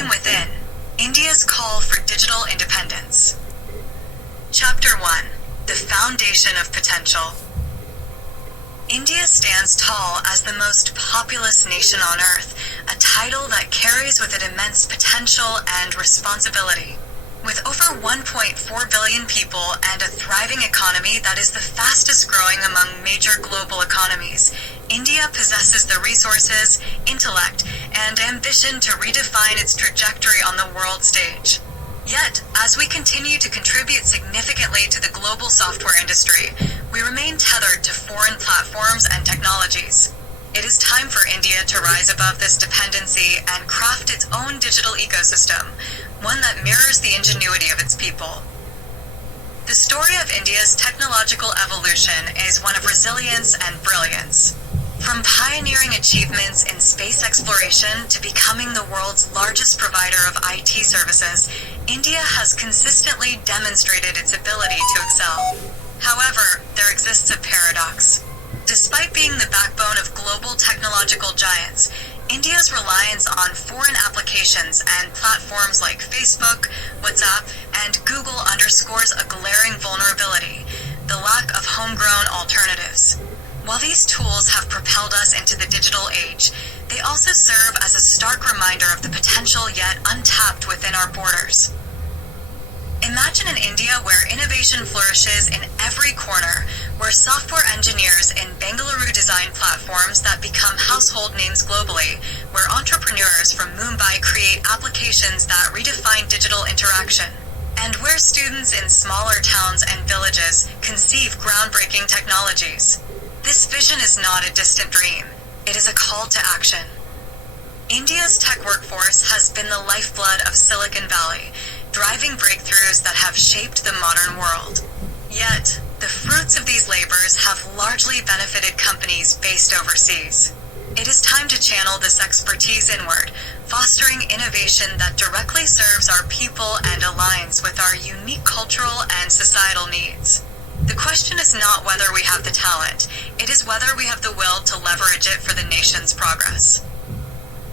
Dream Within, India's Call for Digital Independence. Chapter 1. The Foundation of Potential. India stands tall as the most populous nation on Earth, a title that carries with it immense potential and responsibility. With over 1.4 billion people and a thriving economy that is the fastest growing among major global economies, India possesses the resources, intellect, and ambition to redefine its trajectory on the world stage. Yet, as we continue to contribute significantly to the global software industry, we remain tethered to foreign platforms and technologies. It is time for India to rise above this dependency and craft its own digital ecosystem, one that mirrors the ingenuity of its people. The story of India's technological evolution is one of resilience and brilliance. From pioneering achievements in space exploration to becoming the world's largest provider of IT services, India has consistently demonstrated its ability to excel. However, there exists a paradox. Despite being the backbone of global technological giants, India's reliance on foreign applications and platforms like Facebook, WhatsApp, and Google underscores a glaring vulnerability: the lack of homegrown alternatives. While these tools have propelled us into the digital age, they also serve as a stark reminder of the potential yet untapped within our borders. Imagine an India where innovation flourishes in every corner, where software engineers in Bengaluru design platforms that become household names globally, where entrepreneurs from Mumbai create applications that redefine digital interaction, and where students in smaller towns and villages conceive groundbreaking technologies. This vision is not a distant dream. It is a call to action. India's tech workforce has been the lifeblood of Silicon Valley, driving breakthroughs that have shaped the modern world. Yet, the fruits of these labors have largely benefited companies based overseas. It is time to channel this expertise inward, fostering innovation that directly serves our people and aligns with our unique cultural and societal needs. The question is not whether we have the talent, it is whether we have the will to leverage it for the nation's progress.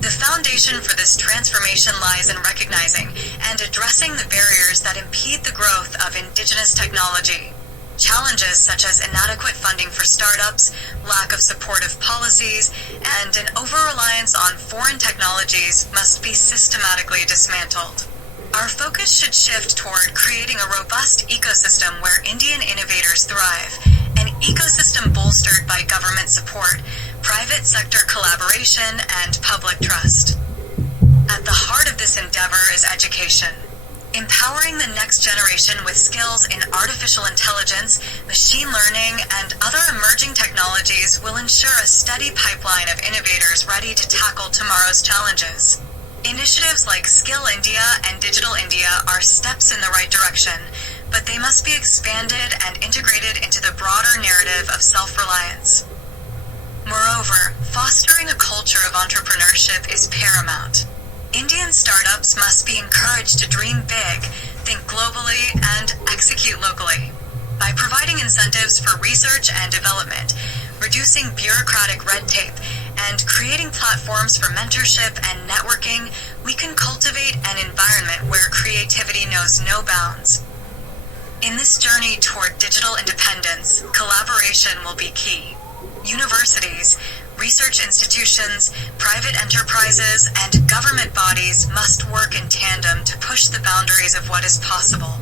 The foundation for this transformation lies in recognizing and addressing the barriers that impede the growth of indigenous technology. Challenges such as inadequate funding for startups, lack of supportive policies, and an over-reliance on foreign technologies must be systematically dismantled. Our focus should shift toward creating a robust ecosystem where Indian innovators thrive, an ecosystem bolstered by government support, private sector collaboration, and public trust. At the heart of this endeavor is education. Empowering the next generation with skills in artificial intelligence, machine learning, and other emerging technologies will ensure a steady pipeline of innovators ready to tackle tomorrow's challenges. Initiatives like Skill India and Digital India are steps in the right direction, but they must be expanded and integrated into the broader narrative of self-reliance. Moreover, fostering a culture of entrepreneurship is paramount. Indian startups must be encouraged to dream big, think globally, and execute locally. By providing incentives for research and development, reducing bureaucratic red tape, and creating platforms for mentorship and networking, we can cultivate an environment where creativity knows no bounds. In this journey toward digital independence, collaboration will be key. Universities, research institutions, private enterprises, and government bodies must work in tandem to push the boundaries of what is possible.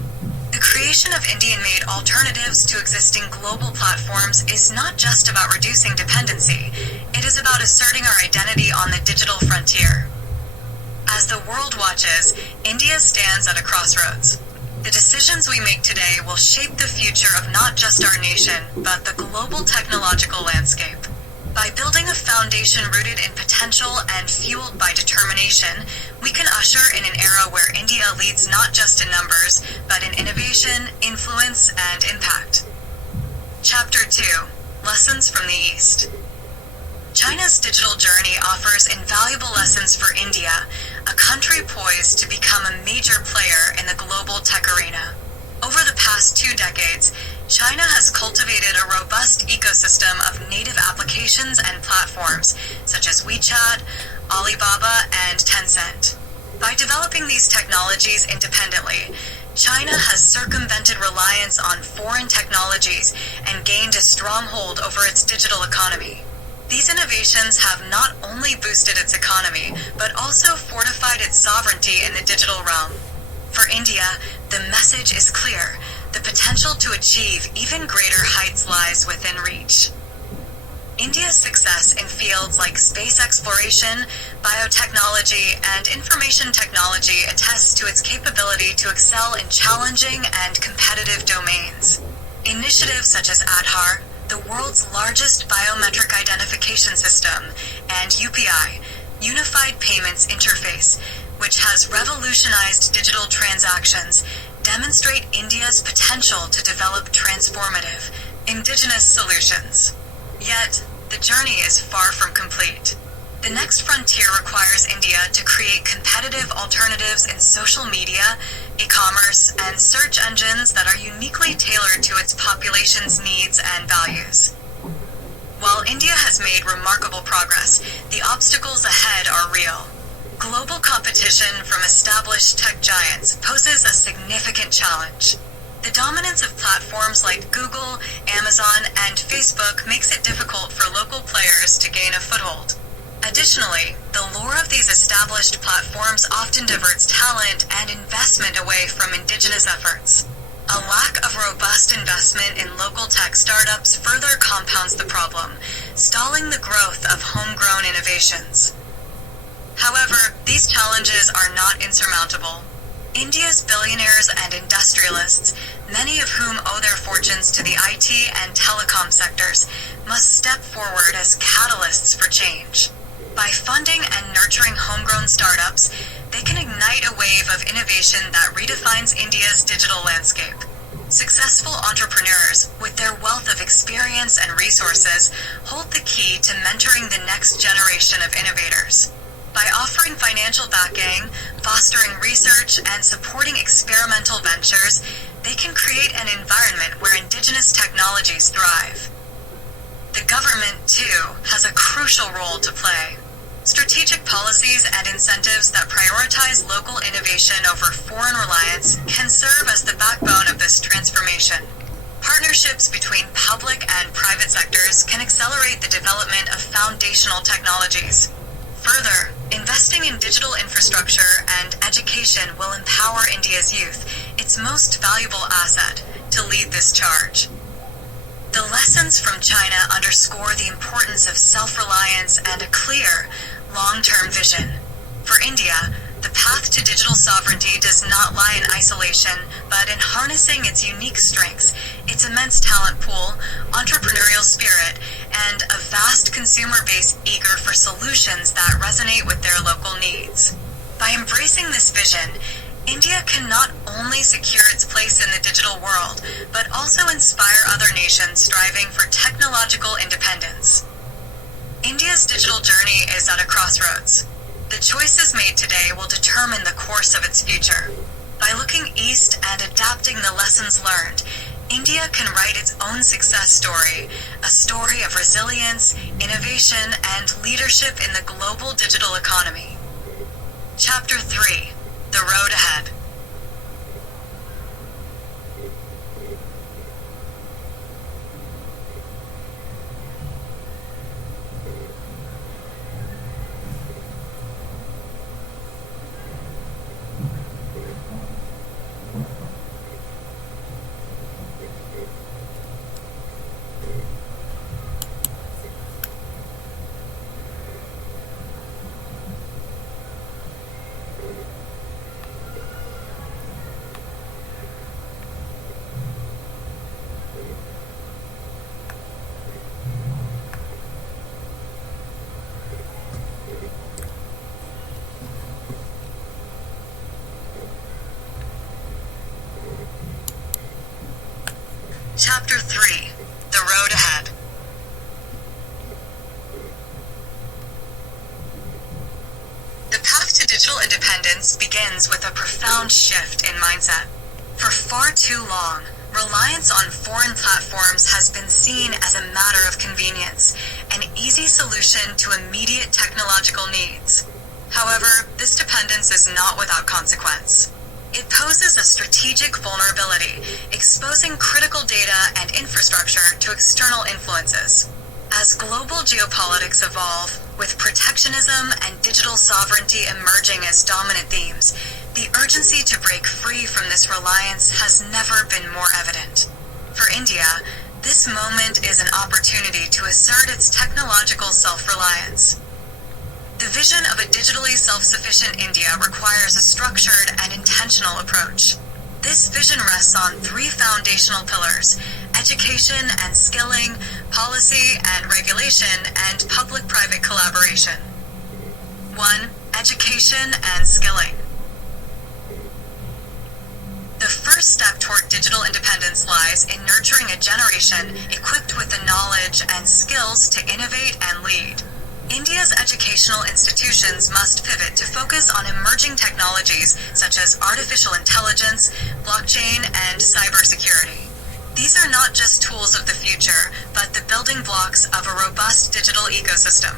The creation of Indian-made alternatives to existing global platforms is not just about reducing dependency, it is about asserting our identity on the digital frontier. As the world watches, India stands at a crossroads. The decisions we make today will shape the future of not just our nation, but the global technological landscape. By building a foundation rooted in potential and fueled by determination, we can usher in an era where India leads not just in numbers, but in innovation, influence, and impact. Chapter 2. Lessons from the East. China's digital journey offers invaluable lessons for India, a country poised to become a major player in the global tech arena. Over the past 2 decades, China has cultivated a robust ecosystem of native applications and platforms, such as WeChat, Alibaba, and Tencent. By developing these technologies independently, China has circumvented reliance on foreign technologies and gained a stronghold over its digital economy. These innovations have not only boosted its economy, but also fortified its sovereignty in the digital realm. For India, the message is clear: the potential to achieve even greater heights lies within reach. India's success in fields like space exploration, biotechnology, and information technology attests to its capability to excel in challenging and competitive domains. Initiatives such as Aadhaar, the world's largest biometric identification system, and UPI, Unified Payments Interface, which has revolutionized digital transactions, demonstrate India's potential to develop transformative, indigenous solutions. Yet, the journey is far from complete. The next frontier requires India to create competitive alternatives in social media, e-commerce, and search engines that are uniquely tailored to its population's needs and values. While India has made remarkable progress, the obstacles ahead are real. Global competition from established tech giants poses a significant challenge. The dominance of platforms like Google, Amazon, and Facebook makes it difficult for local players to gain a foothold. Additionally, the lure of these established platforms often diverts talent and investment away from indigenous efforts. A lack of robust investment in local tech startups further compounds the problem, stalling the growth of homegrown innovations. However, these challenges are not insurmountable. India's billionaires and industrialists, many of whom owe their fortunes to the IT and telecom sectors, must step forward as catalysts for change. By funding and nurturing homegrown startups, they can ignite a wave of innovation that redefines India's digital landscape. Successful entrepreneurs, with their wealth of experience and resources, hold the key to mentoring the next generation of innovators. By offering financial backing, fostering research, and supporting experimental ventures, they can create an environment where indigenous technologies thrive. The government, too, has a crucial role to play. Strategic policies and incentives that prioritize local innovation over foreign reliance can serve as the backbone of this transformation. Partnerships between public and private sectors can accelerate the development of foundational technologies. Further, investing in digital infrastructure and education will empower India's youth, its most valuable asset, to lead this charge. The lessons from China underscore the importance of self-reliance and a clear, long-term vision. For India, the path to digital sovereignty does not lie in isolation, but in harnessing its unique strengths, its immense talent pool, entrepreneurial spirit, and a vast consumer base eager for solutions that resonate with their local needs. By embracing this vision, India can not only secure its place in the digital world, but also inspire other nations striving for technological independence. India's digital journey is at a crossroads. The choices made today will determine the course of its future. By looking east and adapting the lessons learned, India can write its own success story, a story of resilience, innovation, and leadership in the global digital economy. Chapter 3: The Road Ahead. Chapter 3: The Road Ahead. The path to digital independence begins with a profound shift in mindset. For far too long, reliance on foreign platforms has been seen as a matter of convenience, an easy solution to immediate technological needs. However, this dependence interference is not without consequence. It poses a strategic vulnerability, exposing critical data and infrastructure to external influences. As global geopolitics evolve, with protectionism and digital sovereignty emerging as dominant themes, the urgency to break free from this reliance has never been more evident. For India, this moment is an opportunity to assert its technological self-reliance. The vision of a digitally self-sufficient India requires a structured and intentional approach. This vision rests on three foundational pillars: education and skilling, policy and regulation, and public-private collaboration. 1. Education and skilling. The first step toward digital independence lies in nurturing a generation equipped with the knowledge and skills to innovate and lead. India's educational institutions must pivot to focus on emerging technologies such as artificial intelligence, blockchain, and cybersecurity. These are not just tools of the future, but the building blocks of a robust digital ecosystem.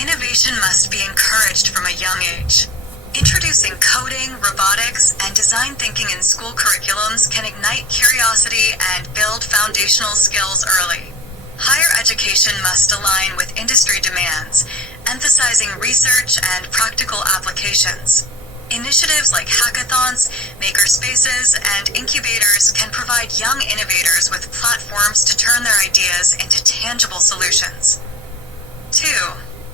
Innovation must be encouraged from a young age. Introducing coding, robotics, and design thinking in school curriculums can ignite curiosity and build foundational skills early. Higher education must align with industry demands, emphasizing research and practical applications. Initiatives like hackathons, makerspaces, and incubators can provide young innovators with platforms to turn their ideas into tangible solutions. 2.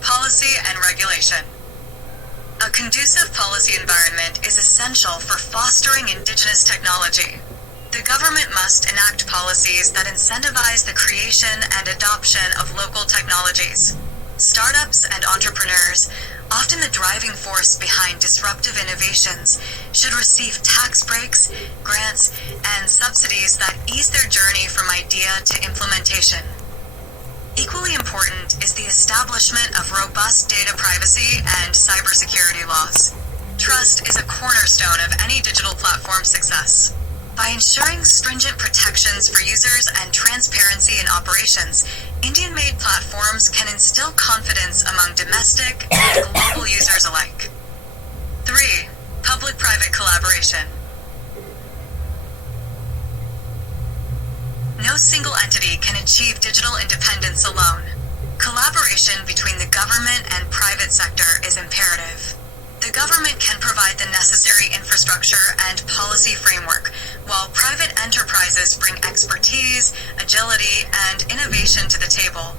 Policy and regulation. A conducive policy environment is essential for fostering indigenous technology. The government must enact policies that incentivize the creation and adoption of local technologies. Startups and entrepreneurs, often the driving force behind disruptive innovations, should receive tax breaks, grants, and subsidies that ease their journey from idea to implementation. Equally important is the establishment of robust data privacy and cybersecurity laws. Trust is a cornerstone of any digital platform success. By ensuring stringent protections for users and transparency in operations, Indian-made platforms can instill confidence among domestic and global users alike. 3. Public-private collaboration. No single entity can achieve digital independence alone. Collaboration between the government and private sector is imperative. The government can provide the necessary infrastructure and policy framework, while private enterprises bring expertise, agility, and innovation to the table.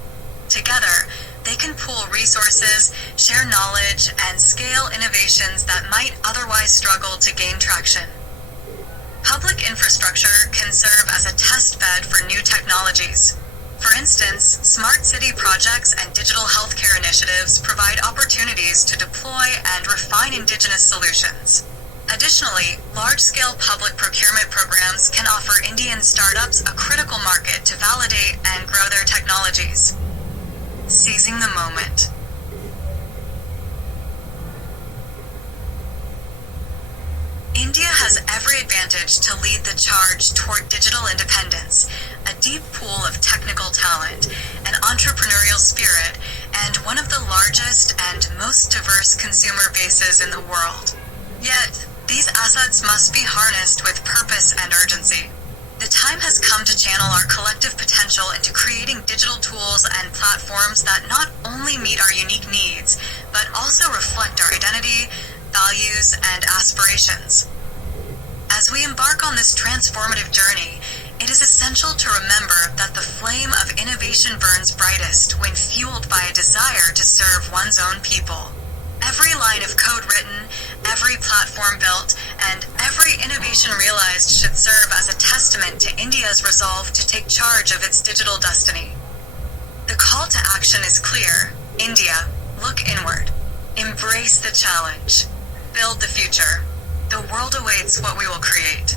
Together, they can pool resources, share knowledge, and scale innovations that might otherwise struggle to gain traction. Public infrastructure can serve as a test bed for new technologies. For instance, smart city projects and digital healthcare initiatives provide opportunities to deploy and refine indigenous solutions. Additionally, large-scale public procurement programs can offer Indian startups a critical market to validate and grow their technologies. Seizing the moment. India has every advantage to lead the charge toward digital independence, a deep pool of technical talent, an entrepreneurial spirit, and one of the largest and most diverse consumer bases in the world. Yet, these assets must be harnessed with purpose and urgency. The time has come to channel our collective potential into creating digital tools and platforms that not only meet our unique needs, but also reflect our identity, values, and aspirations. As we embark on this transformative journey, it is essential to remember that the flame of innovation burns brightest when fueled by a desire to serve one's own people. Every line of code written, every platform built, and every innovation realized should serve as a testament to India's resolve to take charge of its digital destiny. The call to action is clear. India, look inward. Embrace the challenge. Build the future. The world awaits what we will create.